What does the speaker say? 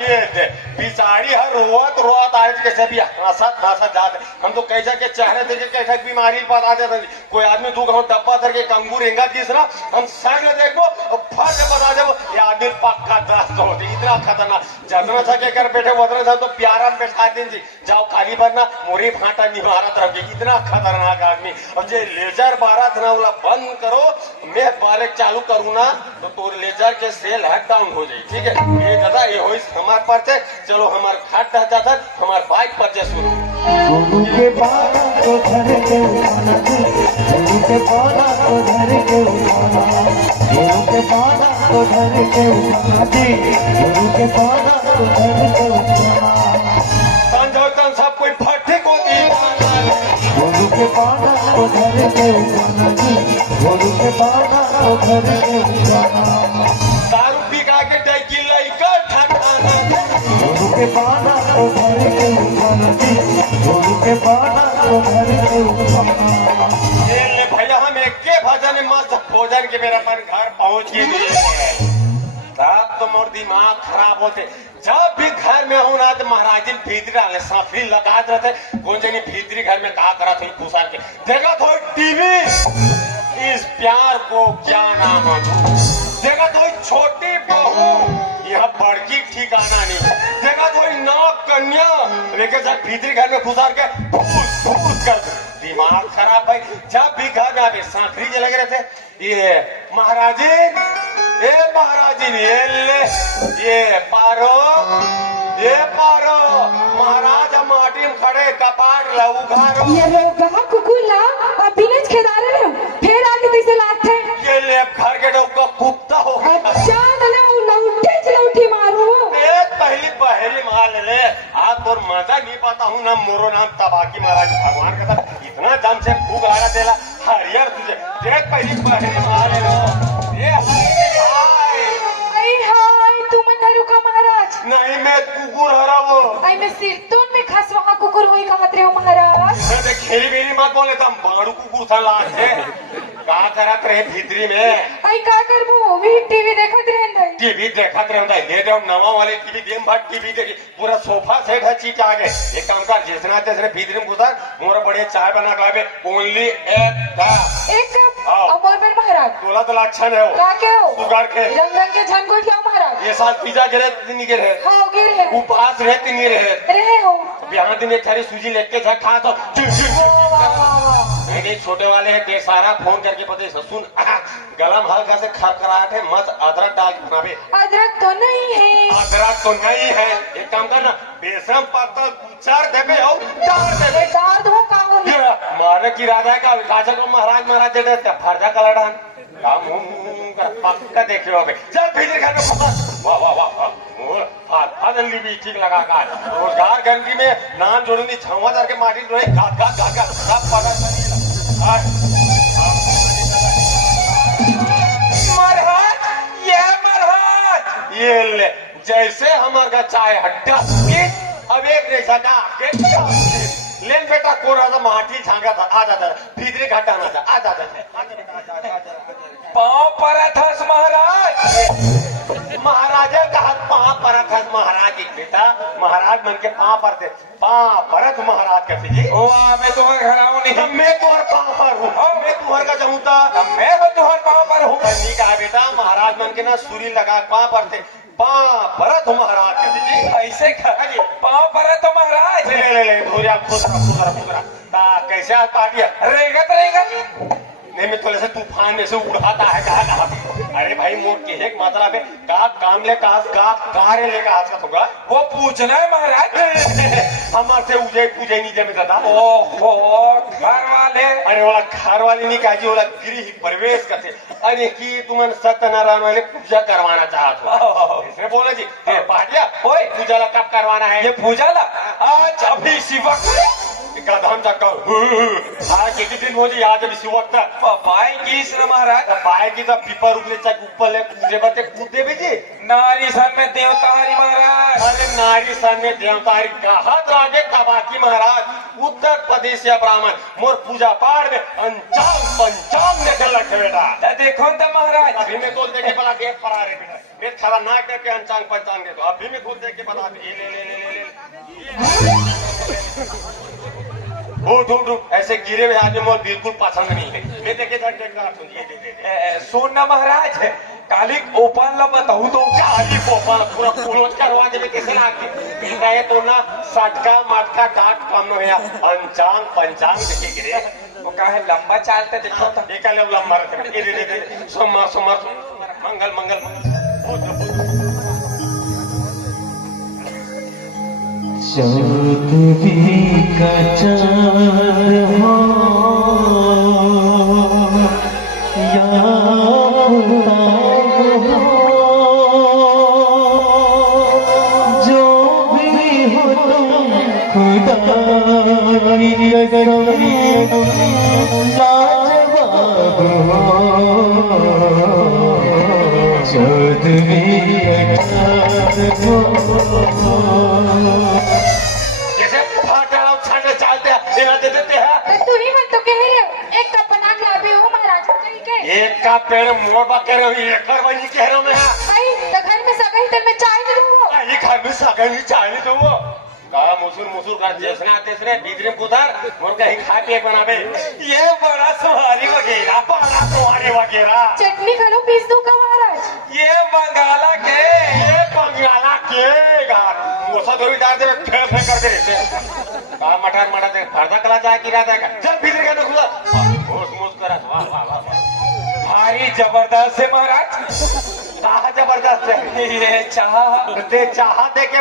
ये बिचारी हर रोत रोत आज कैसे भी हंसत हंसत जाते। हम तो कैसा के चेहरे देखे कैसा बीमारी बता देते। कोई आदमी दू घंटा डब्बा धर के कंगू रेंगा दिस ना हम सगले देखो फट बता देबो ये आदमी पक्का दस्त होते इतना खतरनाक जतना था के कर बैठे उतना था तो प्यारा में बैठा दिन जी जाओ खाली बनना मुरी भाटा निवारत रहोगे इतना खतरनाक आदमी। और जे लेजर बारत ना वाला बंद करो मैं बारे चालू करूँ ना तो तोर लेजर के सेल हट डाउन हो जाए। ठीक है ये दादा ये हो हमारे पर थे चलो हमारे घाट जाता था हमारे बाइक पर जे शुरू गुरु के पाना को धर के उठाना गुरु के पाना को धर के उठाना गुरु के पाना को धर के उठाना गुरु के पाना को धर के उठाना संजोतन सब कोई फटे को दीवाना गुरु के पाना को धर के उठाना गुरु के पाना को धर के उठाना दारू पी के डैकी लइका ठठाना गुरु के पाना को धर के उठाना गुरु के पाना को धर के उठाना ये ले भैया हम एक के भजन मस्त भोजन के मेरा अपन घर पहुंच के लिए तब तो मोर दिमाग खराब होते जब भी घर में हूँ ना तो महाराज जी भीतरी डाले साफरी लगा रहते कौन जानी भीतरी घर में कहा करा थी घुसा के देखा तो टीवी इस प्यार को क्या नाम देखा तो छोटी बहू यह बड़की ठिकाना नहीं देखा तो नाक कन्या लेके जब भीतरी घर में घुसा के फूस फूस कर दिमाग खराब भाई जब भी घर में आके सांखरी जे लगे रहते ये महाराजी ये महाराजी ये पारो महाराज माटी में खड़े कपाट लहू घारो ये लोग कुकुला अभी ने खेदारे रहे फिर आगे दिसे लाते ये ले घर के डोका कुत्ता हो अच्छा तने वो लौटी मारू एक पहली बहरी मार ले आज तोर मजा नहीं पाता हूँ ना मोरो नाम तबाकी महाराज भगवान का इतना दम से भूख लगा देला हरियर तुझे देख पहली बहरी मार ले लो ये हाय तुम नरु का महाराज नहीं मैं कुकुर हरा वो आई मैं सिर तुम में खस वहां कुकुर होई कहत रहे हो महाराज मैं खेरी मेरी मत बोले तुम बाड़ू कुकुर था लाज से का करत रहे भीतरी में आई का करबो भी टीवी देखत रहंदा टीवी देखत रहता है ये जब नवा वाले टीवी गेम भर टीवी देखी पूरा सोफा सेट है चीज आ गए एक काम कर जिसना तेरे भीतरी में घुसा मोरा बढ़िया चाय बना के ओनली एक कप अमर में महाराज तोला तो लक्षण है का क्या हो सुगर के रंगन के झन को क्या महाराज ये साल पिज्जा गिरे नहीं गिरे हाँ गिर है उपवास रहते नहीं रहे हो बिहार दिन एक थारी सूजी लेके जा खा तो नहीं छोटे वाले हैं सारा फोन करके पता सुन गला में हल्का से खरखराहट है मत अदरक डाल के बनावे अदरक तो नहीं है अदरक तो नहीं है एक काम करना बेसन पत्ता चार देवे और डाल देवे डाल दो का हो मारे की इरादा है का काजा को महाराज दे देते फर्जा कलर डाल काम पक्का देखे हो चल भीतर घर में वाह वाह वाह फादली भी ठीक लगा का रोजगार गंदी में नाम जोड़नी छावा करके माटी जोड़े घाट घाट घाट घाट सब पता ये ले जैसे हमारा चाय हट्टा अब एक रेशा का लेन बेटा कोरा था माटी छांगा था आ जाता भीतरी घटाना था आ जाता पाँव परा था महाराज महाराजा का हाथ पाँव परा था महाराज एक बेटा महाराज मन के पाँव पर थे पाँव परत महाराज का जी ओ मैं तुम्हारे घर आऊँ नहीं मैं तुम्हारे पाँव पर हूँ मैं तुम्हारे का चाहूँ मैं तुम्हारे पाँव पर हूँ नहीं कहा बेटा महाराज मन के ना सूरी लगा पाँव पर थे पाँव परत महाराज का जी ऐसे पाँव परा तो महाराज ले धोरिया खुदरा कैसे आज पार्टी रेगत नहीं मैं थोड़े से तूफान में से उड़ाता है कहा अरे भाई मोट के एक मतलब है का काम ले का कार्य ले का हाथ होगा वो पूछना है महाराज हमारे से उजे पूजे नहीं जमे दादा ओहो घर वाले अरे वाला घर वाले नहीं कहा जी वाला गृह प्रवेश करते अरे की तुमने सत्यनारायण वाले पूजा करवाना चाहते हो इसने बोला जी पाटिया पूजा ला कब करवाना है ये पूजा ला आज अभी इसी वक्त कदम तक आज कितने दिन हो जी आज अभी इसी वक्त पाए की महाराज पाए की तो पीपर उगले चाहे ऊपर ले पूजे बते कूदे भी जी नारी सन में देवता हरी महाराज अरे नारी सन में देवतारी कहत लागे तबाकी महाराज उत्तर प्रदेश या ब्राह्मण मोर पूजा पाठ में अंजाम पंचांग ने चल रखे बेटा तो देखो तो महाराज अभी में खोल देखे बता देख पड़ा रे बेटा ये खरा ना करके अंचांग पंचांग दे दो अभी में खोल देके बता दे ये ले उठ उठ उठ ऐसे गिरे हुए आदमी मोर बिल्कुल पसंद नहीं है मैं देखे झट कर सुन ये दे सुन ना महाराज कालिक ओपन ला बताऊ तो काली पोपा पूरा क्लोज करवा देवे कैसे लागे ये तो ना सटका मटका डाट कम है अंचांग पंचांग देखे गिरे वो काहे लंबा चालते देखो तो देखा ले लंबा रहते ये सोमवार सोमवार मंगल मंगल मंगल चौदवी का चांद हो या ताब हो जो भी हो तुम खुदा लाजवाब हो चौदवी का चांद हो चालते दे देते हैं तो तू ही मत तो कह रहे हो एक कप बना के लाभी हो महाराज कहीं के एक का पेड़ मोरबा कह रहे हो एक कर वही कह रहे हो मैं भाई तो घर में सगाई तेल में चाय नहीं दूंगा ये घर में सगा नहीं चाहिए तो वो कहा मुसुर मुसुर का जैसना तेसने बिजरे पुधार मोर कहीं खा पिए बनावे ये बड़ा सुहारी वगैरह बड़ा सुहारी वगैरह चटनी खा लो पीस दूं का महाराज ये बंगाला के ये बंगाला के घर मोसा दो डाल दे फेर फेर कर दे कहा मटर मटर दे पर्दा कला जाए की रहता है चल बिजरे का तो खुदा मोस मोस करा वाह वाह वाह भारी जबरदस्त है महाराज कहा जबरदस्त है ये चाह दे चाह दे के